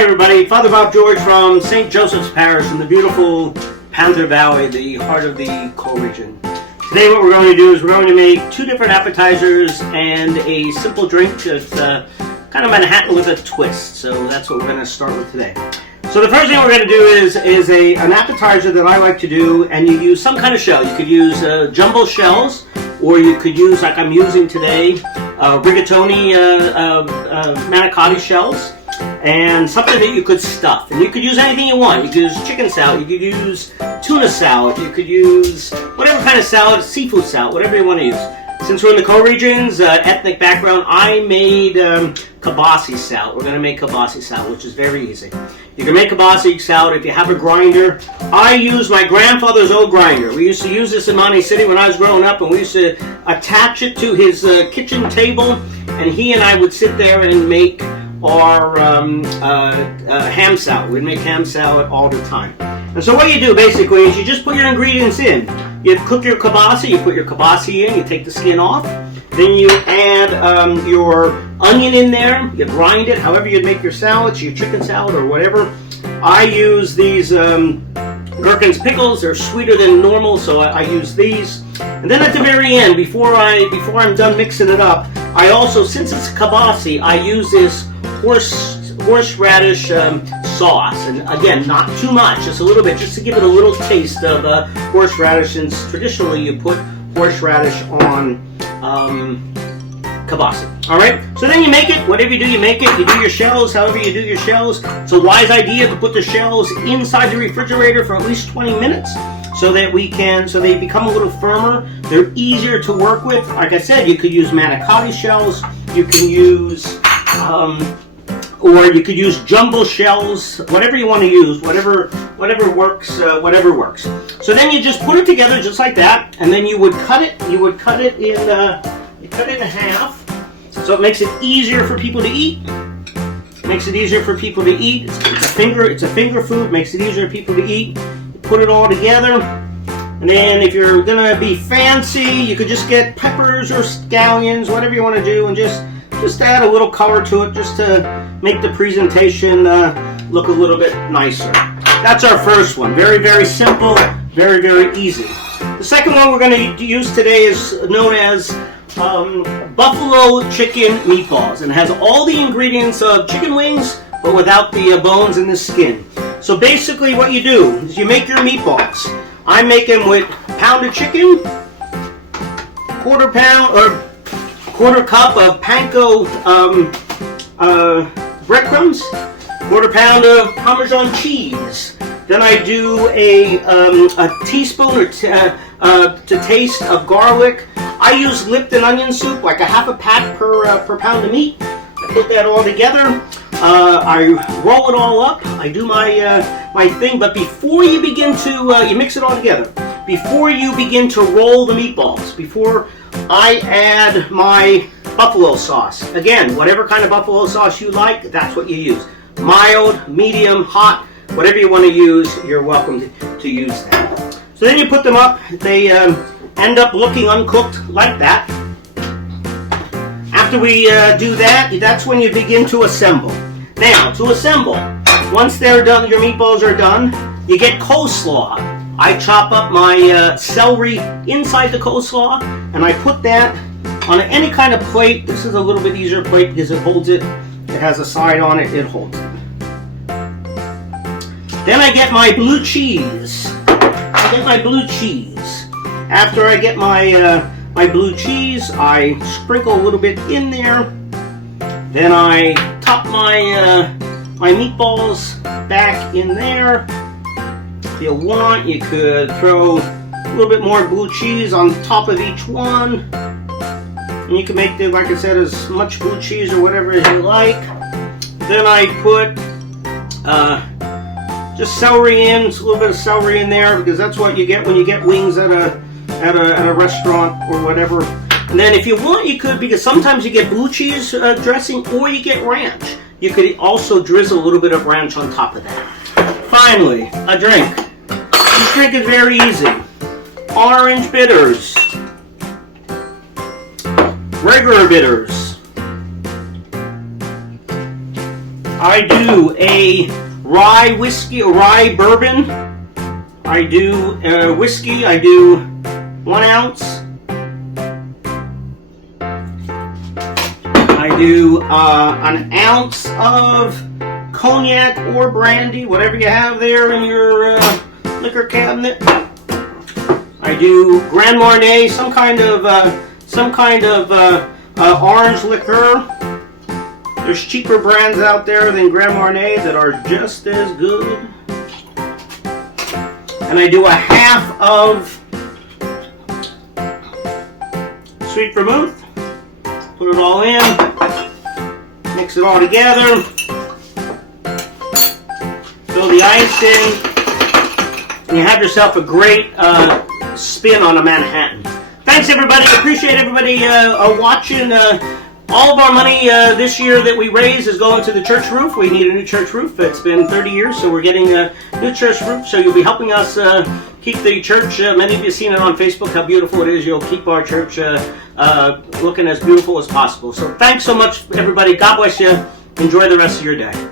Hi everybody, Father Bob George from St. Joseph's Parish in the beautiful Panther Valley, the heart of the coal region. Today what we're going to do is we're going to make two different appetizers and a simple drink that's kind of Manhattan with a twist. So that's what we're going to start with today. So the first thing we're going to do is an appetizer that I like to do, and you use some kind of shell. You could use jumbo shells, or you could use, like I'm using today, rigatoni manicotti shells, and something that you could stuff. And you could use anything you want. You could use chicken salad, you could use tuna salad, you could use whatever kind of salad, seafood salad, whatever you want to use. Since we're in the coal regions, ethnic background, I made kielbasa salad. We're going to make kielbasa salad, which is very easy. You can make kielbasa salad if you have a grinder. I use my grandfather's old grinder. We used to use this in Monte City when I was growing up, and we used to attach it to his kitchen table, and he and I would sit there and make our ham salad. We'd make ham salad all the time. And so what you do basically is you just put your ingredients in. You cook your kielbasa, you put your kielbasa in, you take the skin off, then you add your onion in there, you grind it however you'd make your salads, your chicken salad or whatever. I use these Gherkins pickles. They're sweeter than normal, so I use these. And then at the very end, before I'm done mixing it up, I also, since it's kielbasa, I use this horseradish sauce, and again, not too much, just a little bit, just to give it a little taste of horseradish, since traditionally you put horseradish on kielbasa. Alright, so then you make it, whatever you do, you make it, you do your shells, however you do your shells. It's a wise idea to put the shells inside the refrigerator for at least 20 minutes, so that so they become a little firmer. They're easier to work with. Like I said, you could use manicotti shells, you can use or you could use jumbo shells, whatever you want to use, whatever works. So then you just put it together just like that, and then you would cut it in half, so it makes it easier for people to eat. It's a finger food, makes it easier for people to eat. You put it all together, and then if you're gonna be fancy, you could just get peppers or scallions, whatever you want to do, and just add a little color to it, just to make the presentation look a little bit nicer. That's our first one. Very, very simple, very, very easy. The second one we're going to use today is known as buffalo chicken meatballs, and it has all the ingredients of chicken wings, but without the bones and the skin. So basically what you do is you make your meatballs. I make them with pounded chicken, quarter cup of panko breadcrumbs, quarter pound of Parmesan cheese. Then I do a teaspoon to taste of garlic. I use Lipton onion soup, like a half a pack per pound of meat. I put that all together. I roll it all up. I do my thing. But before you begin to, you mix it all together. Before you begin to roll the meatballs, before I add my buffalo sauce. Again, whatever kind of buffalo sauce you like, that's what you use. Mild, medium, hot, whatever you want to use, you're welcome to use that. So then you put them up. They end up looking uncooked like that. After we do that, that's when you begin to assemble. Now, to assemble, once they're done, your meatballs are done, you get coleslaw. I chop up my celery inside the coleslaw, and I put that on any kind of plate. This is a little bit easier plate because it holds it. It has a side on it, it holds it. Then I get my blue cheese. After I get my blue cheese, I sprinkle a little bit in there. Then I top my meatballs back in there. If you want, you could throw a little bit more blue cheese on top of each one. And you can make, like I said, as much blue cheese or whatever as you like. Then I put just celery in, just a little bit of celery in there, because that's what you get when you get wings at a restaurant or whatever. And then if you want, you could, because sometimes you get blue cheese dressing or you get ranch. You could also drizzle a little bit of ranch on top of that. Finally, a drink. This drink is very easy. Orange bitters, regular bitters, I do a rye whiskey, or rye bourbon. I do whiskey. I do 1 ounce. I do an ounce of cognac or brandy, whatever you have there in your liquor cabinet. I do Grand Marnier, some kind of orange liqueur. There's cheaper brands out there than Grand Marnier that are just as good. And I do a half of sweet vermouth. Put it all in. Mix it all together. Fill the ice in. And you have yourself a great spin on a Manhattan. Thanks, everybody. Appreciate everybody watching. All of our money this year that we raise is going to the church roof. We need a new church roof. It's been 30 years, so we're getting a new church roof. So you'll be helping us keep the church. Many of you have seen it on Facebook, how beautiful it is. You'll keep our church looking as beautiful as possible. So thanks so much, everybody. God bless you. Enjoy the rest of your day.